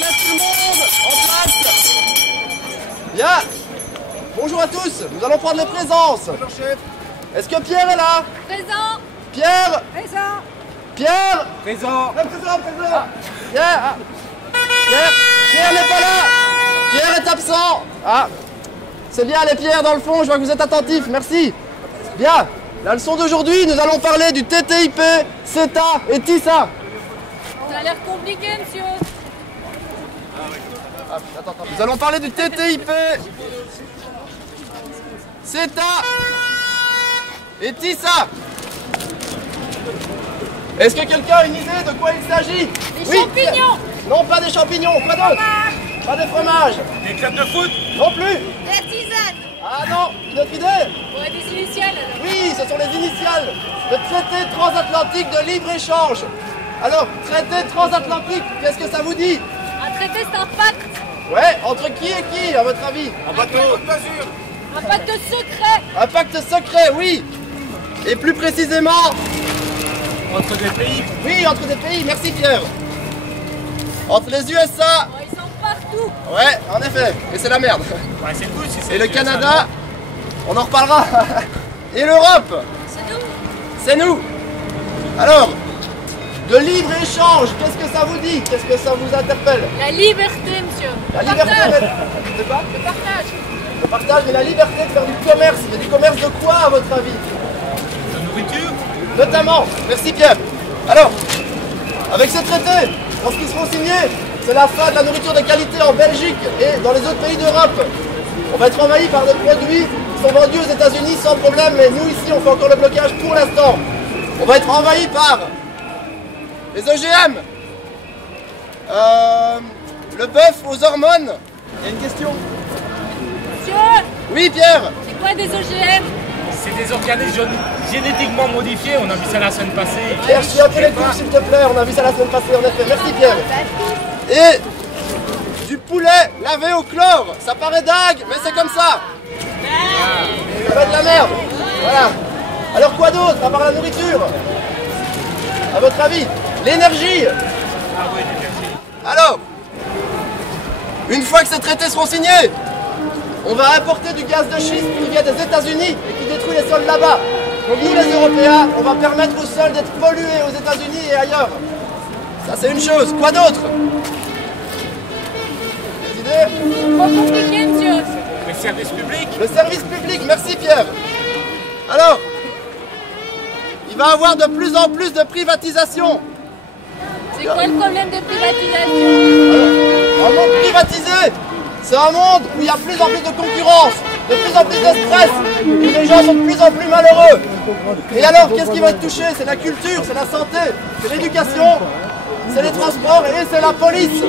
Je laisse tout le monde en place. Bien. Bonjour à tous. Nous allons prendre les présences. Bonjour chef. Est-ce que Pierre est là? Présent. Pierre. Présent. Pierre. Présent. Présent. Pierre. Ah. Pierre n'est pas là. Pierre est absent. Ah. C'est bien les Pierre dans le fond. Je vois que vous êtes attentifs. Merci. Bien. La leçon d'aujourd'hui, nous allons parler du TTIP, CETA et TISA. Ça a l'air compliqué, monsieur. Attends. Nous allons parler du TTIP, CETA et TISA. Est-ce que quelqu'un a une idée de quoi il s'agit? Des champignons. Non, pas des champignons, pas d'autres. Pas des fromages. Des clubs de foot. Non plus. Des tisanes. Ah non, une autre idée? Ouais, des initiales. Alors. Oui, ce sont les initiales. Le traité transatlantique de libre-échange. Alors, traité transatlantique, qu'est-ce que ça vous dit? Un traité, c'est un pacte. Ouais, entre qui et qui, à votre avis? En bateau. Un pacte secret. Un pacte secret, oui. Et plus précisément, Entre des pays. oui, entre des pays, merci Pierre. Entre les USA, Ouais, ils sont partout. ouais, en effet, et c'est la merde. Ouais, c'est cool si c'est. Et le Canada, on en reparlera. Et l'Europe, C'est nous. c'est nous. Alors, de libre-échange, qu'est-ce que ça vous dit? Qu'est-ce que ça vous interpelle? La liberté, monsieur. La Le liberté, partage. c'est pas Le partage. le partage, mais la liberté de faire du commerce. Mais du commerce de quoi, à votre avis? De nourriture. Notamment, merci Pierre. Alors, avec ces traités, lorsqu'ils seront signés, c'est la fin de la nourriture de qualité en Belgique et dans les autres pays d'Europe. On va être envahi par des produits qui sont vendus aux États-Unis sans problème, mais nous ici on fait encore le blocage pour l'instant. On va être envahi par les OGM, le bœuf aux hormones. Il y a une question? Monsieur, Oui Pierre. c'est quoi des OGM? C'est des organismes génétiquement modifiés. On a vu ça la semaine passée. Pierre, je suis un peu les coups s'il te plaît, on a vu ça la semaine passée en effet. Merci Pierre. Et du poulet lavé au chlore, ça paraît dingue, mais c'est comme ça. Ça va être de la merde. Voilà. Alors quoi d'autre à part la nourriture? À votre avis? L'énergie. Ah oui, l'énergie. Alors, une fois que ces traités seront signés, on va importer du gaz de schiste qui vient des États-Unis et qui détruit les sols là-bas. Donc nous les Européens, on va permettre aux sols d'être pollués aux États-Unis et ailleurs. Ça c'est une chose. Quoi d'autre? Des idées? Trop compliqué, monsieur. Le service public. Le service public, merci Pierre. Alors, il va y avoir de plus en plus de privatisation. C'est quoi le problème de privatisation? Un monde privatisé, c'est un monde où il y a de plus en plus de concurrence, de plus en plus de stress, où les gens sont de plus en plus malheureux. Et alors, qu'est-ce qui va être touché? C'est la culture, c'est la santé, c'est l'éducation, c'est les transports et c'est la police.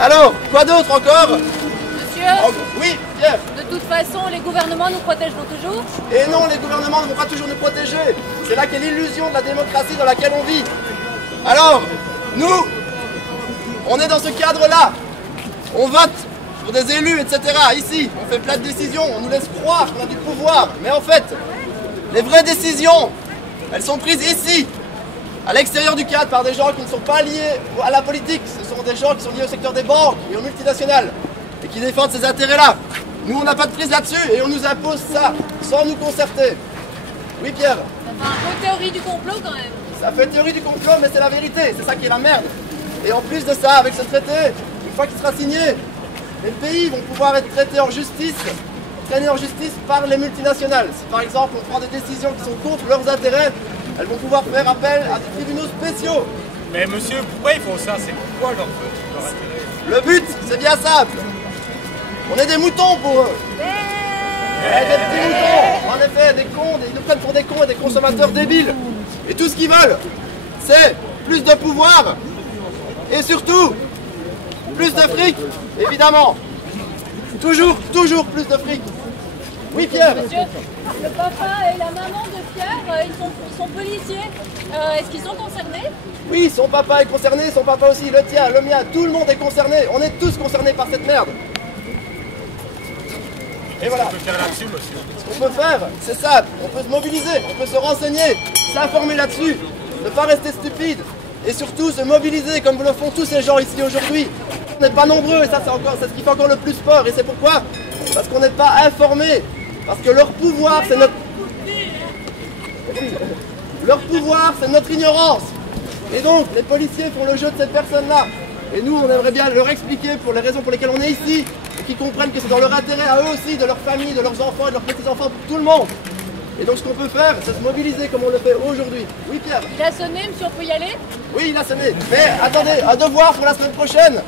Alors, quoi d'autre encore? Monsieur, Oui, Pierre. de toute façon, les gouvernements nous protégeront toujours. Et non, les gouvernements ne vont pas toujours nous protéger. C'est là qu'est l'illusion de la démocratie dans laquelle on vit. Alors, nous, on est dans ce cadre-là. On vote pour des élus, etc. Ici, on fait plein de décisions, on nous laisse croire qu'on a du pouvoir. Mais en fait, les vraies décisions, elles sont prises ici, à l'extérieur du cadre, par des gens qui ne sont pas liés à la politique. Ce sont des gens qui sont liés au secteur des banques et aux multinationales et qui défendent ces intérêts-là. Nous, on n'a pas de prise là-dessus et on nous impose ça, sans nous concerter. Oui, Pierre? Ça fait un peu théorie du complot quand même. Ça fait théorie du complot, mais c'est la vérité, c'est ça qui est la merde. Et en plus de ça, avec ce traité, une fois qu'il sera signé, les pays vont pouvoir être traités en justice, traînés en justice par les multinationales. Si par exemple on prend des décisions qui sont contre leurs intérêts, elles vont pouvoir faire appel à des tribunaux spéciaux. Mais monsieur, pourquoi ils font ça? C'est pourquoi leur intérêt? Le but, c'est bien simple. On est des moutons pour eux. Ouais, des petits moutons, en effet, des cons, ils nous prennent pour des cons et des consommateurs débiles. Et tout ce qu'ils veulent, c'est plus de pouvoir et surtout plus de fric, évidemment. Toujours plus de fric. Oui, Pierre. Monsieur, le papa et la maman de Pierre, ils sont policiers. Est-ce qu'ils sont concernés? Oui, son papa est concerné, son papa aussi, le tien, le mien, tout le monde est concerné. On est tous concernés par cette merde. Et voilà. On peut faire là-dessus, monsieur. Ce qu'on peut faire, c'est simple. On peut se mobiliser, on peut se renseigner, s'informer là-dessus, ne pas rester stupide et surtout se mobiliser comme le font tous ces gens ici aujourd'hui. On n'est pas nombreux et ça c'est ce qui fait encore le plus peur. Et c'est pourquoi? Parce qu'on n'est pas informés. Parce que leur pouvoir c'est notre... Leur pouvoir c'est notre ignorance. Et donc les policiers font le jeu de cette personne-là. Et nous on aimerait bien leur expliquer pour les raisons pour lesquelles on est ici. Et qu'ils comprennent que c'est dans leur intérêt à eux aussi, de leur famille, de leurs enfants et de leurs petits-enfants, pour tout le monde. Et donc ce qu'on peut faire, c'est se mobiliser comme on le fait aujourd'hui. Oui Pierre? Il a sonné, monsieur, on peut y aller? Oui, il a sonné. Mais attendez, un devoir pour la semaine prochaine.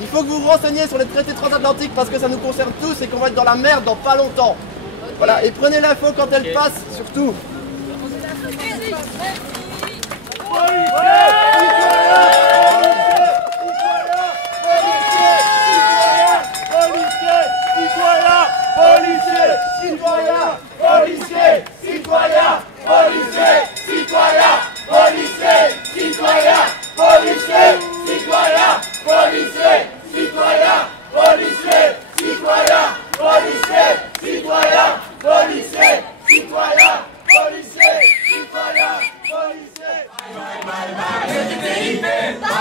Il faut que vous vous renseigniez sur les traités transatlantiques parce que ça nous concerne tous et qu'on va être dans la merde dans pas longtemps. Okay. Voilà, et prenez l'info quand elle passe, surtout. Bye.